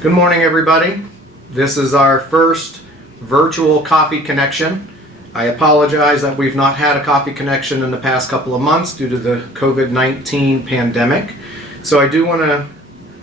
Good morning, everybody. This is our first virtual coffee connection. I apologize that we've not had a coffee connection in the past couple of months due to the COVID-19 pandemic. So I do want to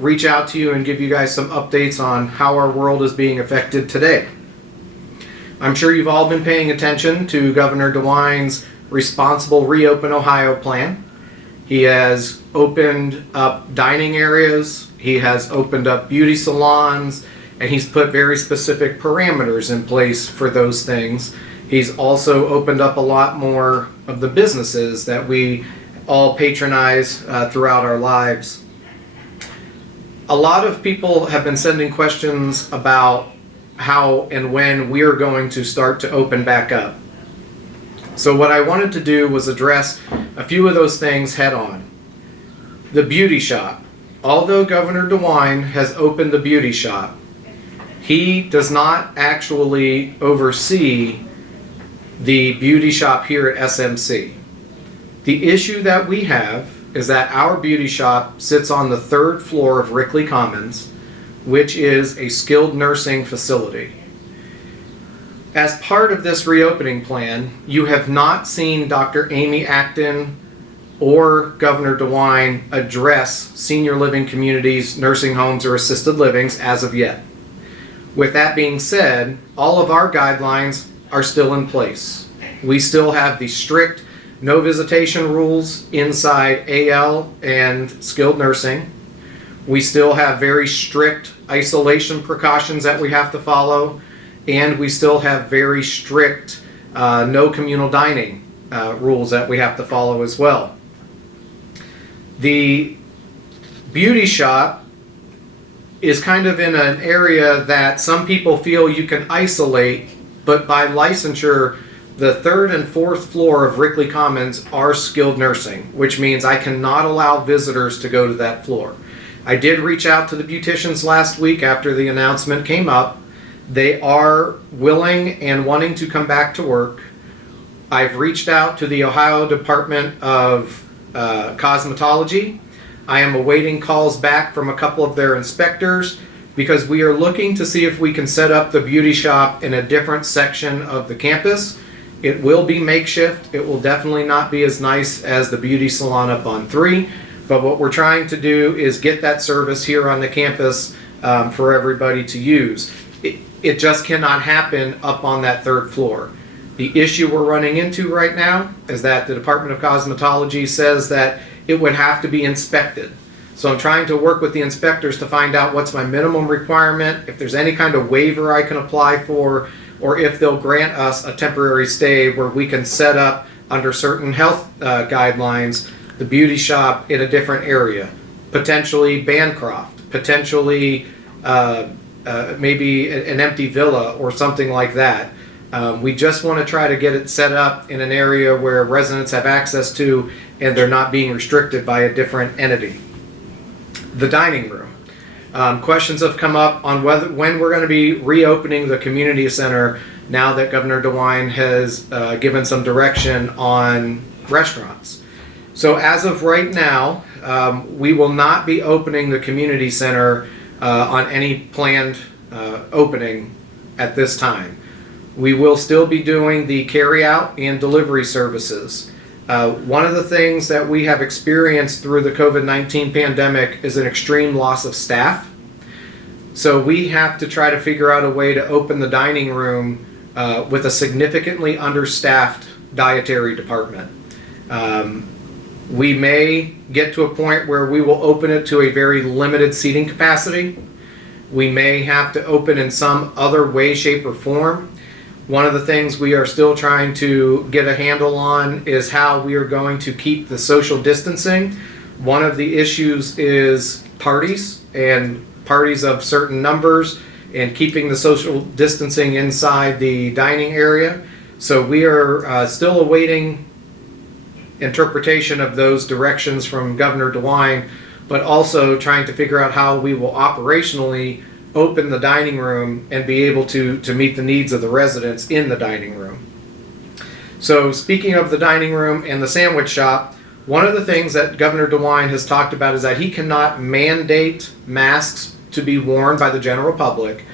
reach out to you and give you guys some updates on how our world is being affected today. I'm sure you've all been paying attention to Governor DeWine's Responsible Reopen Ohio plan. He has opened up dining areas, he has opened up beauty salons, and he's put very specific parameters in place for those things. He's also opened up a lot more of the businesses that we all patronize throughout our lives. A lot of people have been sending questions about how and when we are going to start to open back up. So what I wanted to do was address a few of those things head on. The beauty shop. Although Governor DeWine has opened the beauty shop, he does not actually oversee the beauty shop here at SMC. The issue that we have is that our beauty shop sits on the 3rd floor of Rickley Commons, which is a skilled nursing facility. As part of this reopening plan, you have not seen Dr. Amy Acton or Governor DeWine address senior living communities, nursing homes, or assisted livings as of yet. With that being said, all of our guidelines are still in place. We still have the strict no visitation rules inside AL and skilled nursing. We still have very strict isolation precautions that we have to follow, and we still have very strict no communal dining rules that we have to follow as well. The beauty shop is kind of in an area that some people feel you can isolate, but by licensure, the 3rd and 4th floor of Rickley Commons are skilled nursing, which means I cannot allow visitors to go to that floor. I did reach out to the beauticians last week after the announcement came up. They are willing and wanting to come back to work. I've reached out to the Ohio Department of Cosmetology. I am awaiting calls back from a couple of their inspectors because we are looking to see if we can set up the beauty shop in a different section of the campus. It will be makeshift. It will definitely not be as nice as the beauty salon up on 3, but what we're trying to do is get that service here on the campus for everybody to use. It just cannot happen up on that 3rd floor. The issue we're running into right now is that the Department of Cosmetology says that it would have to be inspected. So I'm trying to work with the inspectors to find out what's my minimum requirement, if there's any kind of waiver I can apply for, or if they'll grant us a temporary stay where we can set up under certain health guidelines the beauty shop in a different area, potentially Bancroft, potentially maybe an empty villa or something like that. We just want to try to get it set up in an area where residents have access to and they're not being restricted by a different entity. The dining room. Questions have come up on when we're going to be reopening the community center now that Governor DeWine has given some direction on restaurants. So as of right now, we will not be opening the community center on any planned opening at this time. We will still be doing the carry-out and delivery services. One of the things that we have experienced through the COVID-19 pandemic is an extreme loss of staff. So we have to try to figure out a way to open the dining room with a significantly understaffed dietary department. We may get to a point where we will open it to a very limited seating capacity. We may have to open in some other way, shape, or form. One of the things we are still trying to get a handle on is how we are going to keep the social distancing. One of the issues is parties and parties of certain numbers and keeping the social distancing inside the dining area. So we are still awaiting interpretation of those directions from Governor DeWine, but also trying to figure out how we will operationally open the dining room and be able to meet the needs of the residents in the dining room. So speaking of the dining room and the sandwich shop, one of the things that Governor DeWine has talked about is that he cannot mandate masks to be worn by the general public,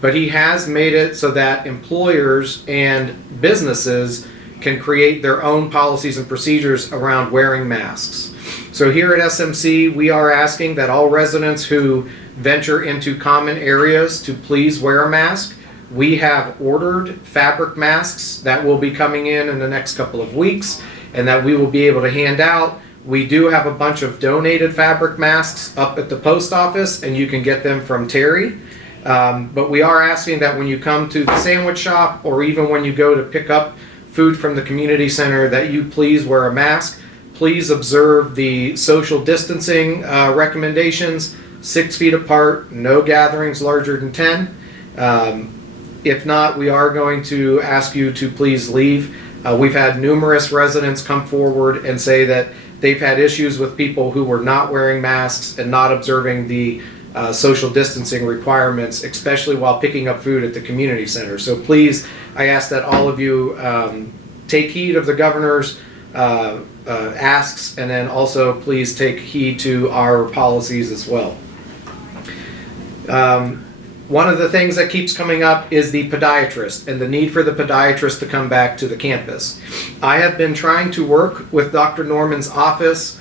but he has made it so that employers and businesses can create their own policies and procedures around wearing masks. So here at SMC, we are asking that all residents who venture into common areas to please wear a mask. We have ordered fabric masks that will be coming in the next couple of weeks and that we will be able to hand out. We do have a bunch of donated fabric masks up at the post office, and you can get them from Terry. But we are asking that when you come to the sandwich shop, or even when you go to pick up food from the community center, that you please wear a mask. Please observe the social distancing recommendations, 6 feet apart, no gatherings larger than 10. If not, we are going to ask you to please leave. We've had numerous residents come forward and say that they've had issues with people who were not wearing masks and not observing the social distancing requirements, especially while picking up food at the community center. So please, I ask that all of you take heed of the governor's asks, and then also please take heed to our policies as well. One of the things that keeps coming up is the podiatrist and the need for the podiatrist to come back to the campus. I have been trying to work with Dr. Norman's office.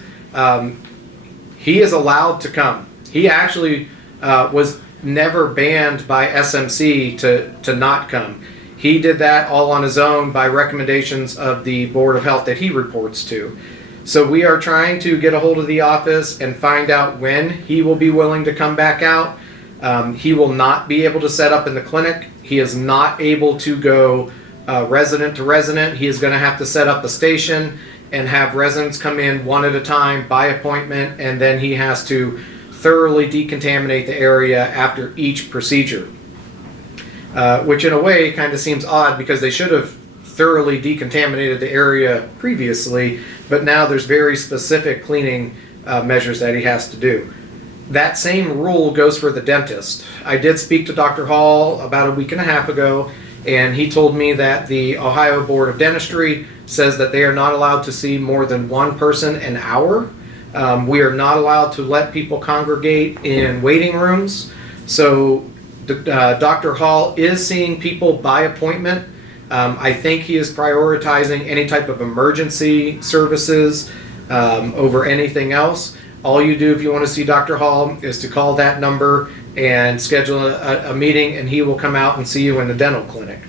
He is allowed to come. He actually was never banned by SMC to not come. He did that all on his own by recommendations of the Board of Health that he reports to. So we are trying to get a hold of the office and find out when he will be willing to come back out. He will not be able to set up in the clinic. He is not able to go resident to resident. He is going to have to set up a station and have residents come in one at a time by appointment, and then he has to thoroughly decontaminate the area after each procedure. Which in a way kind of seems odd, because they should have thoroughly decontaminated the area previously, but now there's very specific cleaning measures that he has to do. That same rule goes for the dentist. I did speak to Dr. Hall about a week and a half ago, and he told me that the Ohio Board of Dentistry says that they are not allowed to see more than one person an hour. We are not allowed to let people congregate in waiting rooms. So Dr. Hall is seeing people by appointment. I think he is prioritizing any type of emergency services over anything else. All you do if you want to see Dr. Hall is to call that number and schedule a meeting, and he will come out and see you in the dental clinic.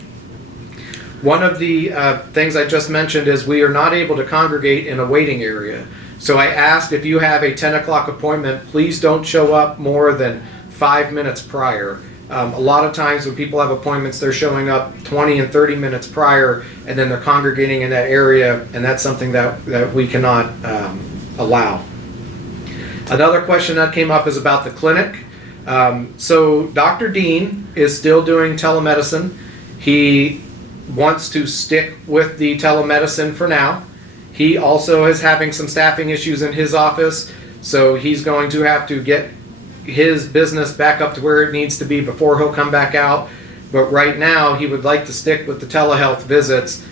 One of the things I just mentioned is we are not able to congregate in a waiting area. So I asked, if you have a 10 o'clock appointment, please don't show up more than 5 minutes prior. A lot of times when people have appointments, they're showing up 20 and 30 minutes prior, and then they're congregating in that area, and that's something that we cannot allow. Another question that came up is about the clinic. So Dr. Dean is still doing telemedicine. He wants to stick with the telemedicine for now. He also is having some staffing issues in his office, so he's going to have to get his business back up to where it needs to be before he'll come back out. But right now, he would like to stick with the telehealth visits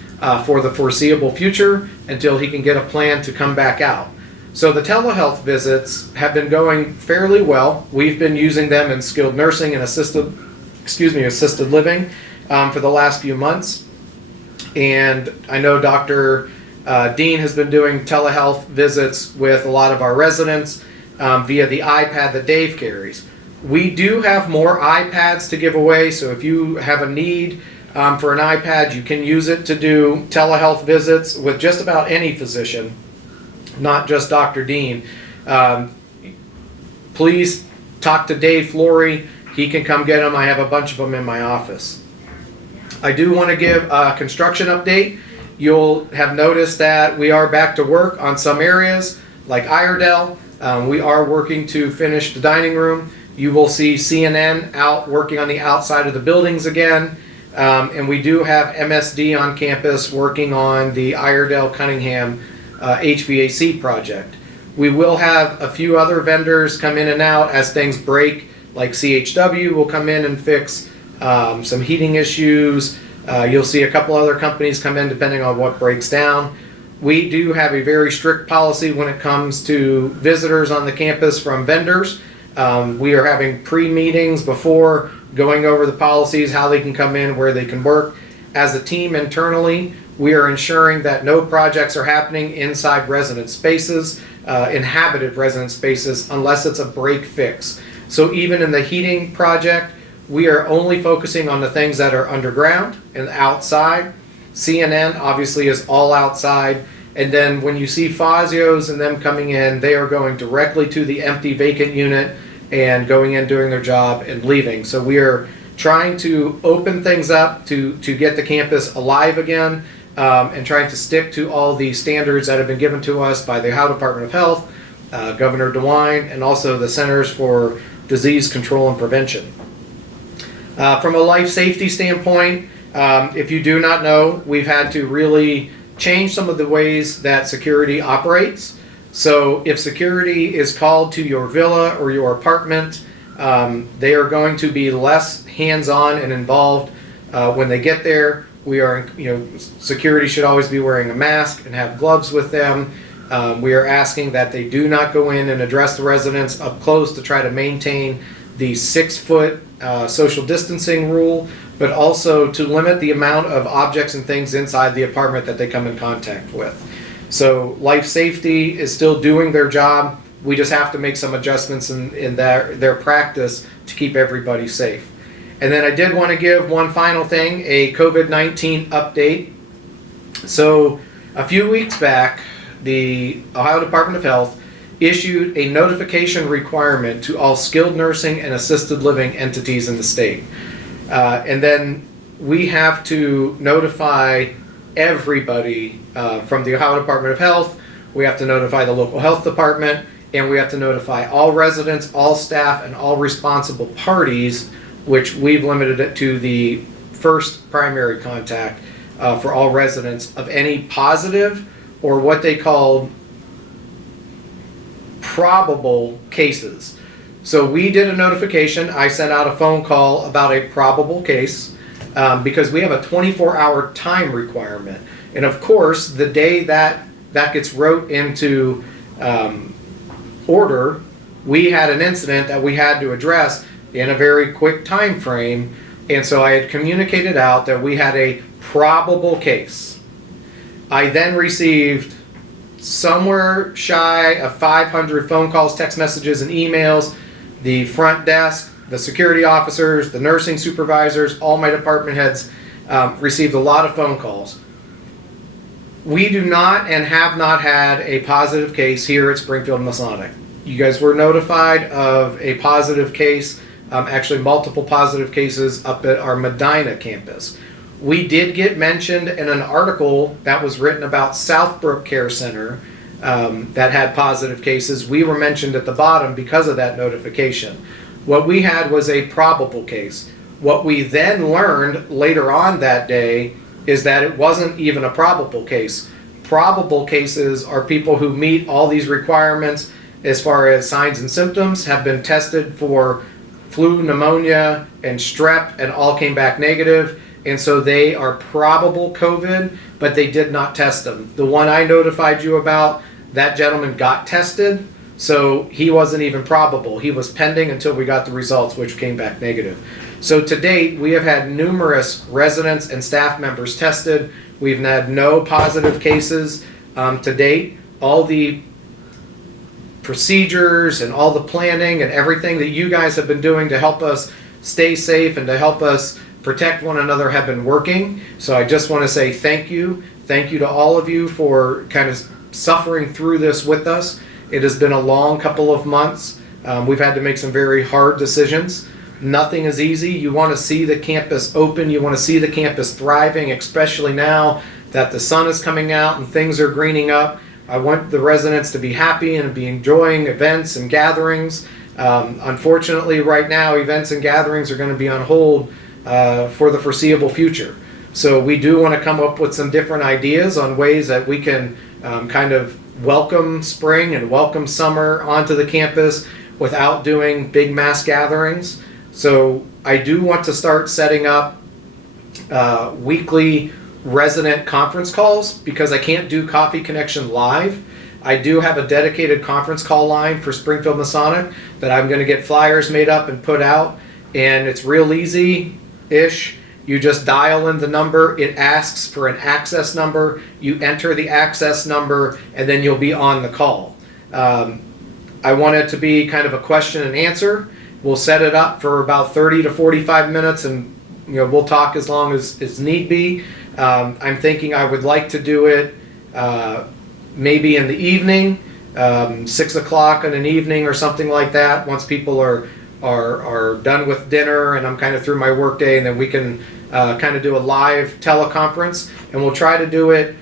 for the foreseeable future until he can get a plan to come back out. So the telehealth visits have been going fairly well. We've been using them in skilled nursing and assisted living for the last few months. And I know Dr. Dean has been doing telehealth visits with a lot of our residents via the iPad that Dave carries. We do have more iPads to give away, so if you have a need for an iPad, you can use it to do telehealth visits with just about any physician, not just Dr. Dean. Please talk to Dave Flory. He can come get them. I have a bunch of them in my office. I do want to give a construction update. You'll have noticed that we are back to work on some areas, like Iredell. We are working to finish the dining room. You will see CNN out working on the outside of the buildings again. And we do have MSD on campus working on the Iredell Cunningham HVAC project. We will have a few other vendors come in and out as things break, like CHW will come in and fix some heating issues. You'll see a couple other companies come in depending on what breaks down. We do have a very strict policy when it comes to visitors on the campus from vendors. We are having pre-meetings before going over the policies, how they can come in, where they can work. As a team internally, we are ensuring that no projects are happening inside resident spaces, inhabited resident spaces, unless it's a break fix. So even in the heating project, we are only focusing on the things that are underground and outside. CNN obviously is all outside. And then when you see Fazios and them coming in, they are going directly to the empty vacant unit and going in, doing their job, and leaving. So we are trying to open things up to get the campus alive again, and trying to stick to all the standards that have been given to us by the Ohio Department of Health, Governor DeWine, and also the Centers for Disease Control and Prevention. From a life safety standpoint, if you do not know, we've had to really change some of the ways that security operates. So if security is called to your villa or your apartment, they are going to be less hands-on and involved when they get there. We are, security should always be wearing a mask and have gloves with them. We are asking that they do not go in and address the residents up close to try to maintain the 6-foot social distancing rule, but also to limit the amount of objects and things inside the apartment that they come in contact with. So life safety is still doing their job. We just have to make some adjustments in their practice to keep everybody safe. And then I did want to give one final thing, a COVID-19 update. So a few weeks back, the Ohio Department of Health issued a notification requirement to all skilled nursing and assisted living entities in the state. And then we have to notify everybody from the Ohio Department of Health. We have to notify the local health department, and we have to notify all residents, all staff, and all responsible parties, which we've limited it to the first primary contact for all residents, of any positive or what they call probable cases. So we did a notification. I sent out a phone call about a probable case because we have a 24-hour time requirement. And of course, the day that gets wrote into order, we had an incident that we had to address in a very quick time frame. And so I had communicated out that we had a probable case. I then received somewhere shy of 500 phone calls, text messages, and emails. The front desk, the security officers, the nursing supervisors, all my department heads received a lot of phone calls. We do not and have not had a positive case here at Springfield Masonic. You guys were notified of a positive case, actually multiple positive cases up at our Medina campus. We did get mentioned in an article that was written about Southbrook Care Center that had positive cases. We were mentioned at the bottom because of that notification. What we had was a probable case. What we then learned later on that day is that it wasn't even a probable case. Probable cases are people who meet all these requirements as far as signs and symptoms, have been tested for flu, pneumonia, and strep, and all came back negative. And so they are probable COVID, but they did not test them. The one I notified you about, that gentleman got tested, so he wasn't even probable. He was pending until we got the results, which came back negative. So to date, we have had numerous residents and staff members tested. We've had no positive cases to date. All the procedures and all the planning and everything that you guys have been doing to help us stay safe and to help us protect one another have been working. So I just want to say thank you. Thank you to all of you for kind of suffering through this with us. It has been a long couple of months. We've had to make some very hard decisions. Nothing is easy. You want to see the campus open. You want to see the campus thriving, especially now that the sun is coming out and things are greening up. I want the residents to be happy and be enjoying events and gatherings. Unfortunately, right now, events and gatherings are going to be on hold for the foreseeable future. So we do want to come up with some different ideas on ways that we can kind of welcome spring and welcome summer onto the campus without doing big mass gatherings. So I do want to start setting up weekly resident conference calls because I can't do Coffee Connection live. I do have a dedicated conference call line for Springfield Masonic that I'm going to get flyers made up and put out, and it's real easy-ish. You just dial in the number, it asks for an access number, you enter the access number, and then you'll be on the call. I want it to be kind of a question and answer. We'll set it up for about 30 to 45 minutes, and we'll talk as long as need be. I'm thinking I would like to do it maybe in the evening, 6 o'clock in an evening or something like that, once people are done with dinner and I'm kind of through my work day, and then we can kind of do a live teleconference, and we'll try to do it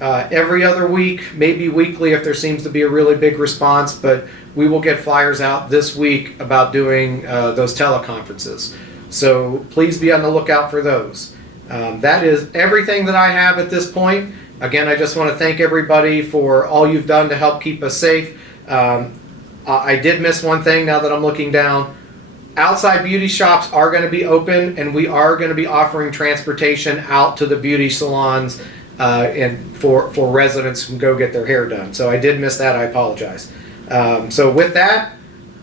every other week, maybe weekly if there seems to be a really big response, but we will get flyers out this week about doing those teleconferences. So please be on the lookout for those. That is everything that I have at this point. Again, I just want to thank everybody for all you've done to help keep us safe. I did miss one thing now that I'm looking down. Outside beauty shops are going to be open, and we are going to be offering transportation out to the beauty salons and for residents who can go get their hair done. So I did miss that. I apologize. So with that,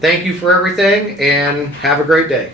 thank you for everything, and have a great day.